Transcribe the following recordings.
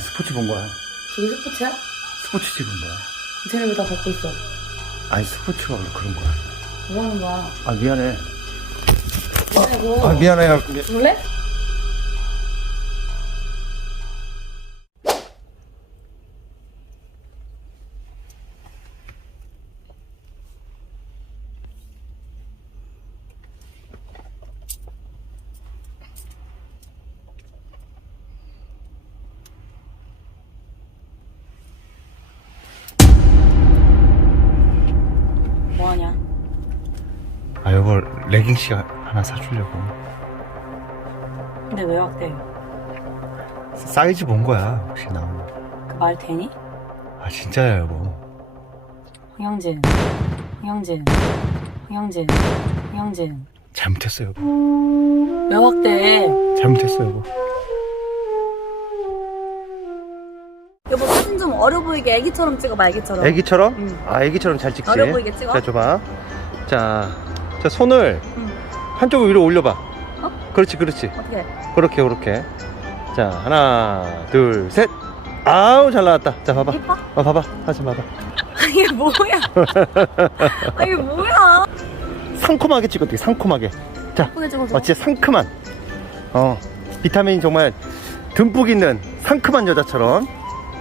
아 스포츠 본 거야. 저기 스포츠야? 스포츠 찍은 거야. 쟤네 왜다 갖고 있어? 아니 스포츠가 원래 그런 거야. 뭐 하는 거야? 아 미안해. 뭐냐고? 아 미안해. 볼래? 뭐하냐? 아 여보 레깅스 하나 사주려고. 근데 왜 왔대? 사이즈 본 거야 혹시나. 그말 되니? 아 진짜야 여보. 황영진, 황영진, 황영진, 황영진. 잘못했어 여보. 왜 확대? 잘못했어. 여보 어려 보이게 애기처럼 찍어봐 애기처럼 애기처럼? 응. 아 애기처럼 잘 찍지. 어려 보이게 찍어 자 줘봐. 자, 자 손을 응. 한쪽으로 위로 올려봐. 어? 그렇지 그렇지. 어떻게 그렇게 그렇게. 자 하나 둘 셋. 아우 잘 나왔다. 자 봐봐. 어 봐봐. 다시 봐봐. 이게 뭐야 아 이게 뭐야 상콤하게 찍어도 돼. 상콤하게. 자, 예쁘게 찍어서 어, 진짜 상큼한. 어, 비타민이 정말 듬뿍 있는 상큼한 여자처럼.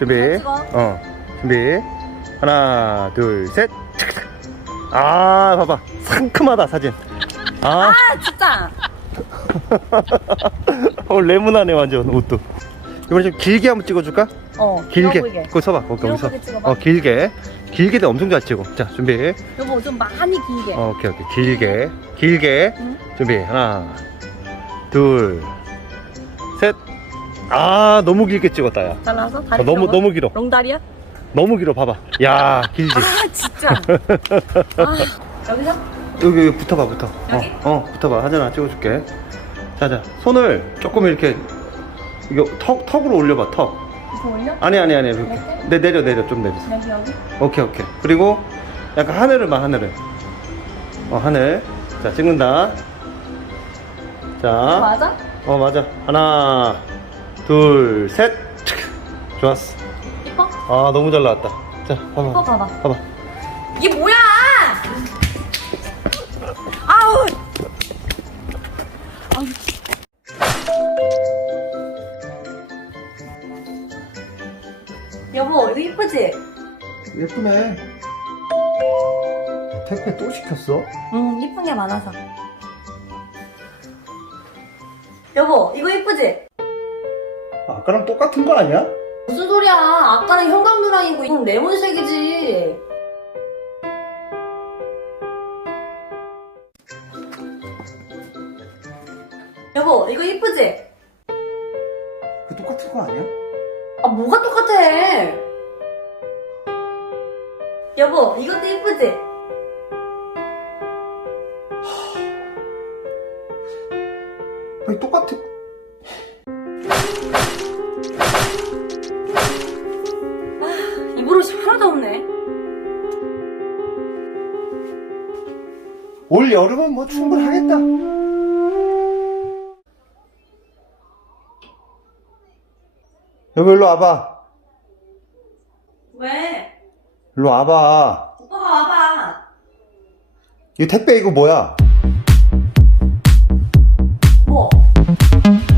준비. 어, 준비. 하나, 둘, 셋. 아, 봐봐. 상큼하다, 사진. 아, 아 진짜 어, 레몬하네, 완전, 옷도. 이번에 좀 길게 한번 찍어줄까? 어 길게. 보이게 거기 서봐, 거기, 거기서. 찍어봐 어, 길게. 길게도 엄청 잘 찍어. 자, 준비. 여보 좀 많이 길게 어, 오케이, 오케이. 길게. 길게. 응? 준비. 하나, 둘, 셋. 아, 너무 길게 찍었다, 야. 잘 나와서 다리 어, 너무, 길어봐? 너무 길어. 롱다리야? 너무 길어, 봐봐. 야, 길지. 아 진짜 아 여기서? 여기, 여기 붙어봐, 붙어. 여기? 어, 어, 붙어봐. 하나 찍어줄게. 자, 자. 손을 조금 이렇게, 이거 턱, 턱으로 올려봐, 턱. 이렇게 올려? 아니, 아니, 아니. 이렇게. 이렇게? 네, 내려, 내려. 좀 내려. 여기 여기? 오케이, 오케이. 그리고 약간 하늘을 봐, 하늘을. 어, 하늘. 자, 찍는다. 이거 자. 맞아? 어, 맞아. 하나, 둘, 셋. 칙. 좋았어. 이뻐? 아, 너무 잘 나왔다. 자, 이뻐 봐봐. 봐봐 봐봐. 이게 뭐야 아우 아우. 여보 이거 이쁘지? 예쁘네. 택배 또 시켰어? 응 이쁜 게 많아서 여보 이거 이쁘지? 아까랑 똑같은 거 아니야? 무슨 소리야 아까는 형광노랑이고 이건 레몬색이지 여보 이거 이쁘지? 그 똑같은 거 아니야? 아 뭐가 똑같아 여보 이것도 이쁘지? 올 여름은 뭐 충분하겠다. 여보, 일로 와봐. 왜? 일로 와봐. 오빠가 와봐 이 택배 이거 뭐야? 뭐?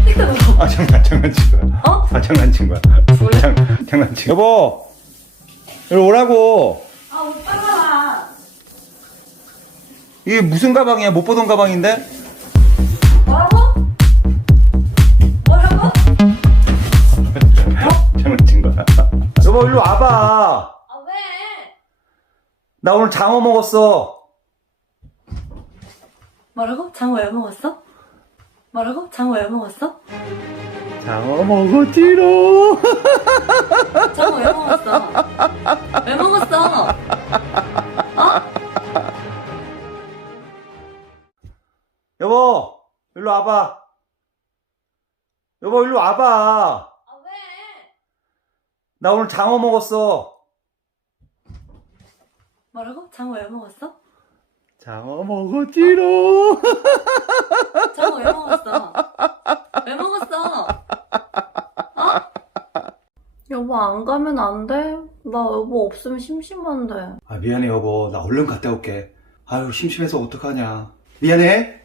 이거 뭐? 아, 장난, 장난친 거야. 어? 아, 장난친 거야. 장, 장난친 거야. 여보! 일로 오라고. 아 오빠가 와 이게 무슨 가방이야? 못 보던 가방인데? 뭐라고? 뭐라고? 장난친 거야. 여보, 일로 와봐. 아 왜? 나 오늘 장어 먹었어. 뭐라고? 장어 왜 먹었어? 뭐라고? 장어 왜 먹었어? 장어 먹었지로. 장어 왜 먹었어? 왜 먹었어? 어? 여보, 일로 와봐. 여보, 일로 와봐. 아 왜? 나 오늘 장어 먹었어. 뭐라고? 장어 왜 먹었어? 장어 먹었지롱. 저거 왜 먹었어? 왜 먹었어? 어? 여보 안 가면 안 돼? 나 여보 없으면 심심한데. 아, 미안해, 여보. 나 얼른 갔다 올게. 아유, 심심해서 어떡하냐. 미안해.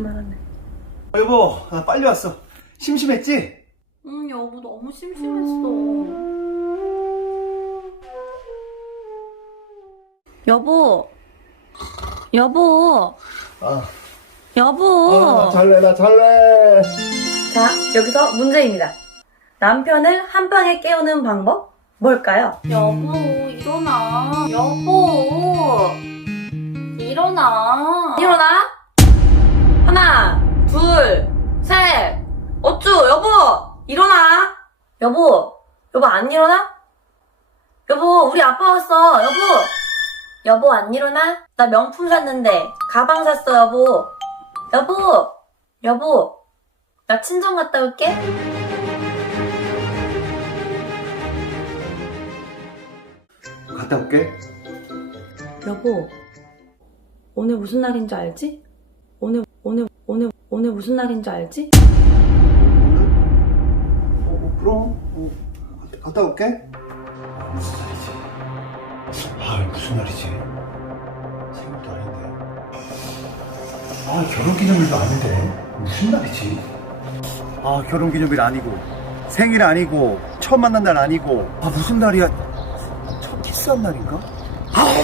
말하네. 어, 여보, 나 빨리 왔어. 심심했지? 응 여보 너무 심심했어. 여보, 여보, 아, 여보. 잘래, 나 잘래. 자, 여기서 문제입니다. 남편을 한 방에 깨우는 방법 뭘까요? 여보, 일어나. 여보, 일어나. 일어나. 둘, 셋. 어쭈, 여보, 일어나. 여보, 여보 안 일어나? 여보, 우리 아빠 왔어. 여보. 여보 안 일어나? 나 명품 샀는데 가방 샀어, 여보. 여보, 여보. 나 친정 갔다 올게. 갔다 올게. 여보, 오늘 무슨 날인지 알지? 오늘, 오늘, 오늘, 오늘 무슨 날인지 알지? 어, 어, 그럼. 어, 갔다- 갔다 올게. 무슨 날이지? 아, 무슨 날이지? 생일도 아닌데. 아, 결혼기념일도 아닌데. 무슨 날이지? 아, 결혼기념일 아니고, 생일 아니고, 처음 만난 날 아니고, 아, 무슨 날이야? 첫 키스한 날인가? 아,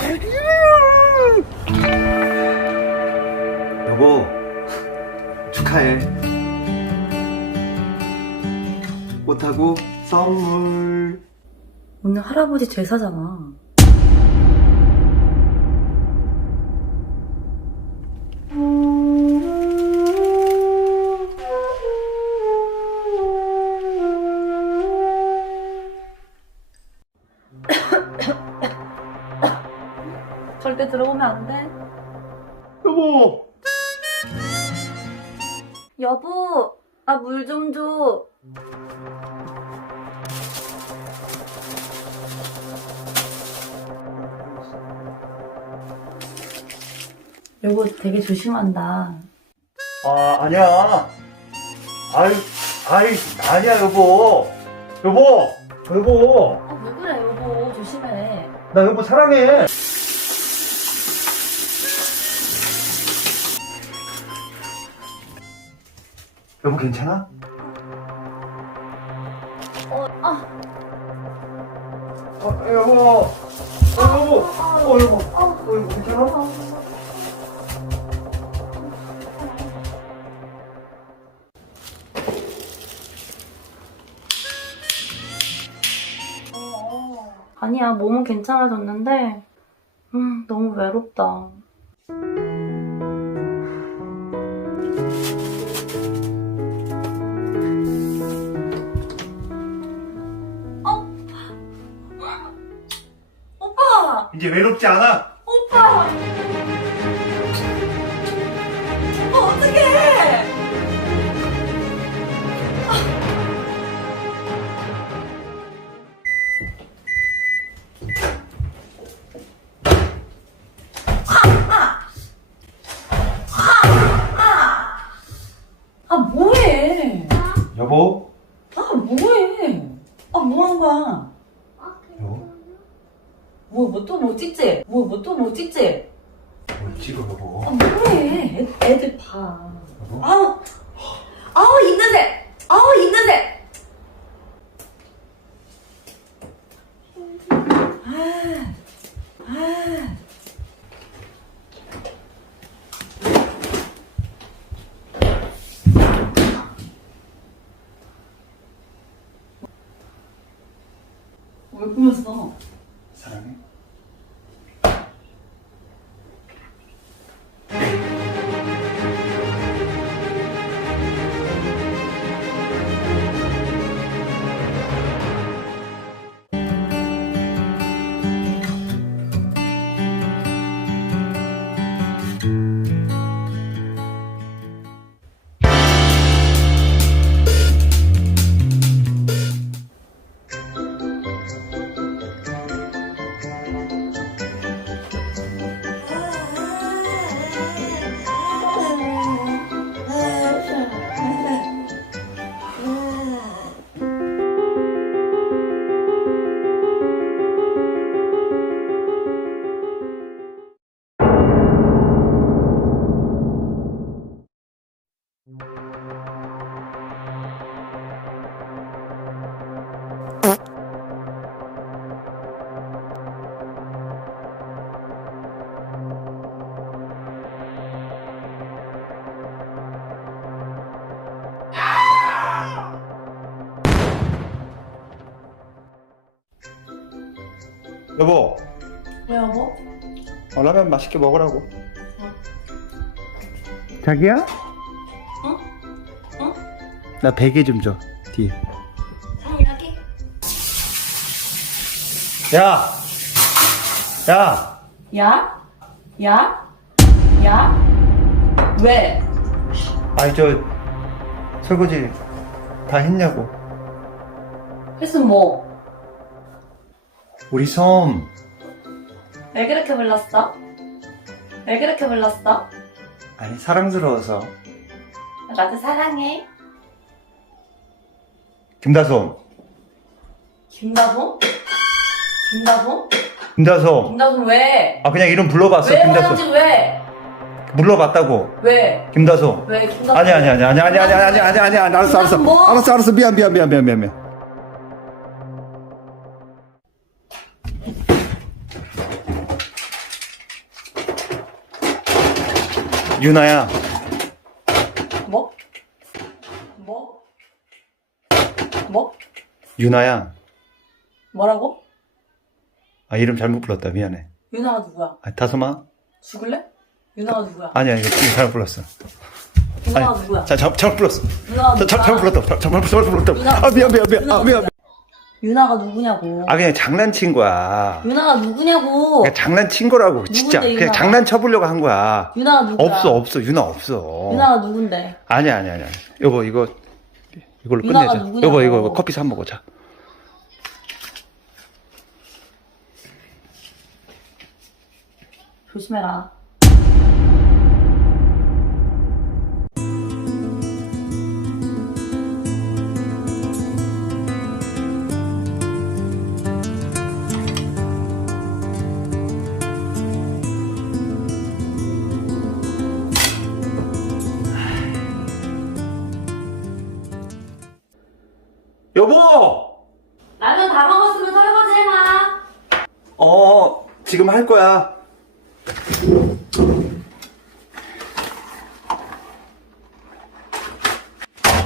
여보, 축하해. 꽃하고 선물. 오늘 할아버지 제사잖아. 절 여보, 아, 물 좀 줘. 여보 되게 조심한다. 아, 아니야. 아이, 아이, 아니야, 여보. 여보! 여보! 아, 왜 그래, 여보. 조심해. 나 여보 사랑해. 여보 괜찮아? 어, 아, 어, 여보. 어, 여보. 어, 여보. 어, 여보 괜찮아? 아니야, 몸은 괜찮아졌는데, 음, 너무 외롭다. 이제 외롭지 않아. 오빠! 어, 어떡해! 아, 뭐해? 여보. 아, 뭐해? 아, 뭐한 거야? 여보. 뭐, 뭐또 뭐 찍지? 뭐, 뭐 또 뭐 찍지? 뭘 찍어 여보. 아, 뭐해? 애, 애들 봐. 아우, 아우, 입냄새! 아우, 입냄새! 아, 아. 왜 꾸몄어? 사랑해. 여보, 왜 여보? 어, 라면 맛있게 먹으라고. 자기야? 응? 응? 나 베개 좀 줘, 뒤에. 상의하기? 야! 야! 야? 야? 야? 왜? 아니, 저, 설거지 다 했냐고. 했으면 뭐? 우리 섬, 왜 그렇게 불렀어? 왜 그렇게 불렀어? 아니, 사랑스러워서. 나도 사랑해. 김다솜, 김다솜? 김다솜? 김다솜. 김다솜 왜? 아, 그냥 이름 불러봤어, 왜 김다솜. 화장실 왜? 불러봤다고. 왜? 김다솜. 왜 김다솜? 아니, 아니, 아니, 아니, 아니, 아니, 아니, 아니, 아니, 아니, 알았어, 알았어. 뭐? 알았어, 알았어. 미안, 미안, 미안, 미안, 미안, 미안. 유나야, 뭐? 뭐? 뭐? 유나야. 뭐라고? 아, 이름 잘못 불렀다. 미안해. 유나가 누구야? 아, 다솜아? 죽을래? 유나가 누구야? 아니야, 이거 잘못 불렀어. 유나가 누구야? 자, 잘, 잘못 불렀어. 유나가 자, 누구야? 잘못 불렀다. 잘- 잘못, 잘못 불렀다. 아, 미안, 미안, 미안. 아, 미안. 유나가 누구냐고. 아, 그냥 장난친 거야. 유나가 누구냐고. 그냥 장난친 거라고, 진짜. 누군데, 그냥 유나가? 장난쳐보려고 한 거야. 유나가 누구야? 없어, 없어. 유나 없어. 유나가 누군데? 아니야, 아니야, 아니야. 여보, 이거, 이걸로 유나가 끝내자. 누구냐고. 여보, 이거, 이거 커피 사 먹어자. 조심해라. 여보! 라면 다 먹었으면 설거지 해놔. 어, 지금 할 거야.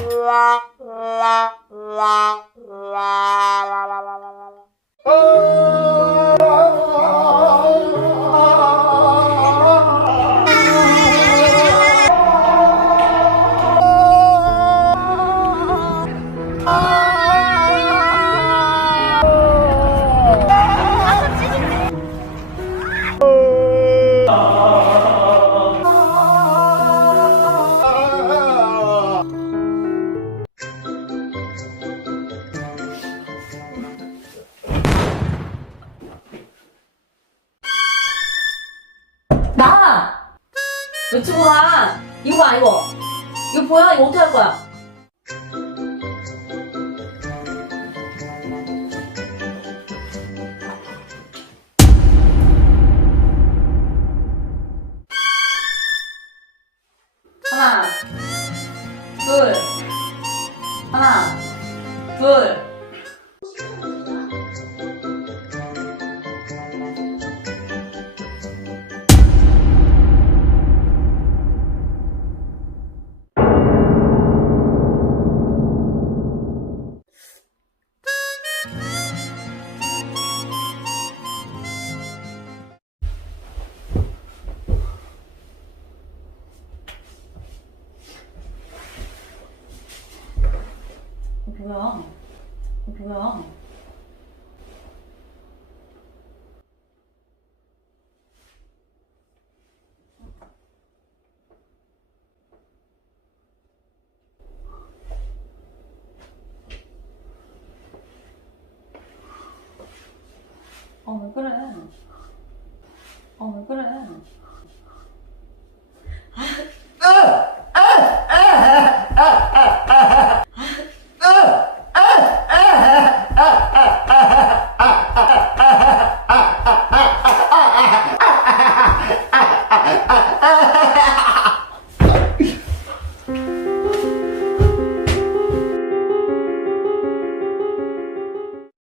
나! 어, 왜 그래?